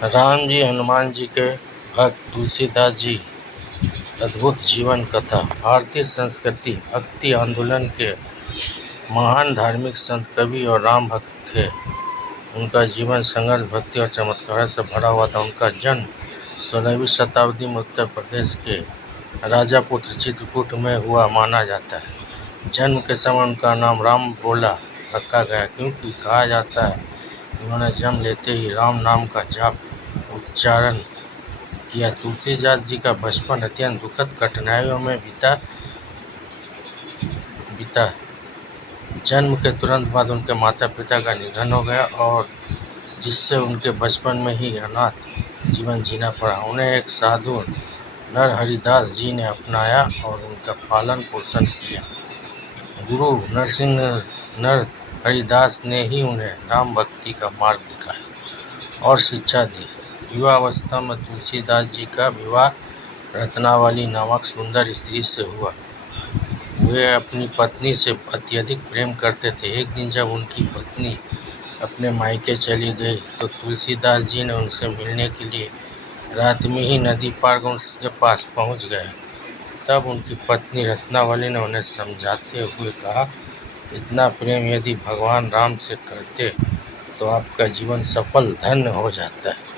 राम जी हनुमान जी के भक्त तुलसीदास जी अद्भुत जीवन कथा। भारतीय संस्कृति भक्ति आंदोलन के महान धार्मिक संत, कवि और राम भक्त थे। उनका जीवन संघर्ष, भक्ति और चमत्कार से भरा हुआ था। उनका जन्म 16वीं शताब्दी में उत्तर प्रदेश के राजापुत्र चित्रकूट में हुआ माना जाता है। जन्म के समय उनका नाम राम बोला रखा गया, क्योंकि कहा जाता है उन्होंने जन्म लेते ही राम नाम का जाप उच्चारण किया। तुलसीदास जी का बचपन अत्यंत दुखद कठिनाइयों में बीता। जन्म के तुरंत बाद उनके माता पिता का निधन हो गया, और जिससे उनके बचपन में ही अनाथ जीवन जीना पड़ा। उन्हें एक साधु नरहरिदास जी ने अपनाया और उनका पालन पोषण किया। गुरु नरसिंह नरहरिदास ने ही उन्हें राम भक्ति का मार्ग दिखाया और शिक्षा दी। युवावस्था में तुलसीदास जी का विवाह रत्नावली नामक सुंदर स्त्री से हुआ। वे अपनी पत्नी से अत्यधिक प्रेम करते थे। एक दिन जब उनकी पत्नी अपने मायके चली गई तो तुलसीदास जी ने उनसे मिलने के लिए रात में ही नदी पार कर उसके पास पहुंच गए। तब उनकी पत्नी रत्नावली ने उन्हें समझाते हुए कहा, इतना प्रेम यदि भगवान राम से करते तो आपका जीवन सफल धन्य हो जाता है।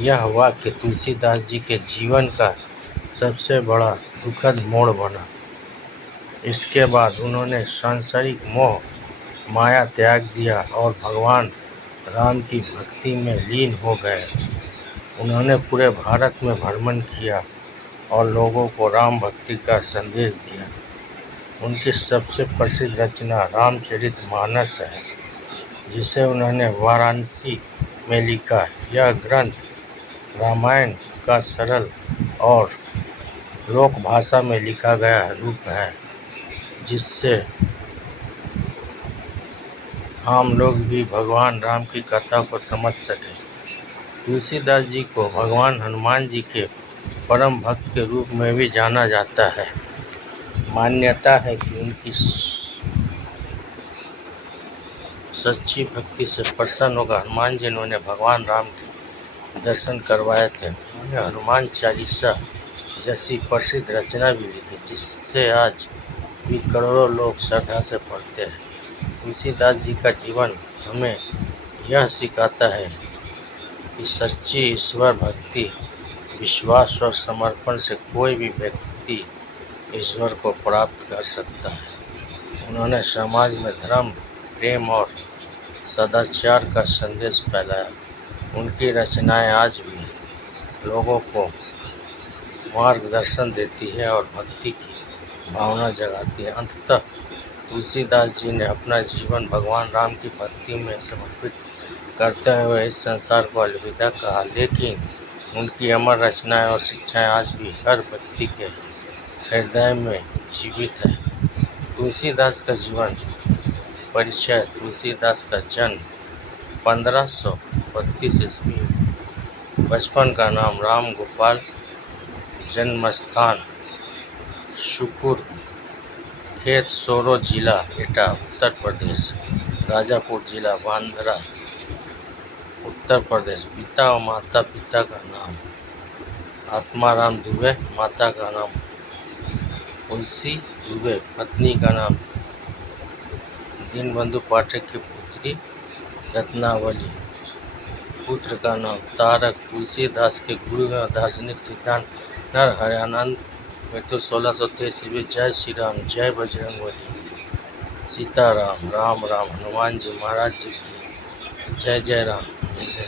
यह वाक्य तुलसीदास जी के जीवन का सबसे बड़ा दुखद मोड़ बना। इसके बाद उन्होंने सांसारिक मोह माया त्याग दिया और भगवान राम की भक्ति में लीन हो गए। उन्होंने पूरे भारत में भ्रमण किया और लोगों को राम भक्ति का संदेश दिया। उनकी सबसे प्रसिद्ध रचना रामचरितमानस है, जिसे उन्होंने वाराणसी में लिखा। यह ग्रंथ रामायण का सरल और लोक भाषा में लिखा गया रूप है, जिससे आम लोग भी भगवान राम की कथा को समझ सके। तुलसीदास जी को भगवान हनुमान जी के परम भक्त के रूप में भी जाना जाता है। मान्यता है कि उनकी सच्ची भक्ति से प्रसन्न होकर हनुमान जी ने उन्हें भगवान राम के दर्शन करवाए थे। उन्होंने हनुमान चालीसा जैसी प्रसिद्ध रचना भी लिखी, जिससे आज भी करोड़ों लोग श्रद्धा से पढ़ते हैं। तुलसीदास जी का जीवन हमें यह सिखाता है कि सच्ची ईश्वर भक्ति, विश्वास और समर्पण से कोई भी व्यक्ति ईश्वर को प्राप्त कर सकता है। उन्होंने समाज में धर्म, प्रेम और सदाचार का संदेश फैलाया। उनकी रचनाएं आज भी लोगों को मार्गदर्शन देती है और भक्ति की भावना जगाती है। अंततः तुलसीदास जी ने अपना जीवन भगवान राम की भक्ति में समर्पित करते हुए इस संसार को अलविदा कहा, लेकिन उनकी अमर रचनाएं और शिक्षाएं आज भी हर व्यक्ति के हृदय में जीवित है। तुलसीदास का जीवन परिचय। तुलसीदास का जन्म 1532 ईस्वी। बचपन का नाम राम गोपाल। जन्मस्थान शुकुर खेत, सोरो जिला एटा उत्तर प्रदेश। राजापुर जिला बांद्रा उत्तर प्रदेश। पिता और माता पिता का नाम आत्माराम दुबे, माता का नाम तुलसी दुबे, पत्नी का नाम दीनबंधु पाठक की पुत्री रत्नावली, पुत्र का नाम तारक। तुलसीदास के गुरु एवं दार्शनिक सिद्धांत नरहरियानंद। मृत्यु 1623 ईस्वी। जय श्री राम, जय बजरंगबली, सीताराम, राम राम, हनुमान जी महाराज जी की जय। जय राम, जय जय।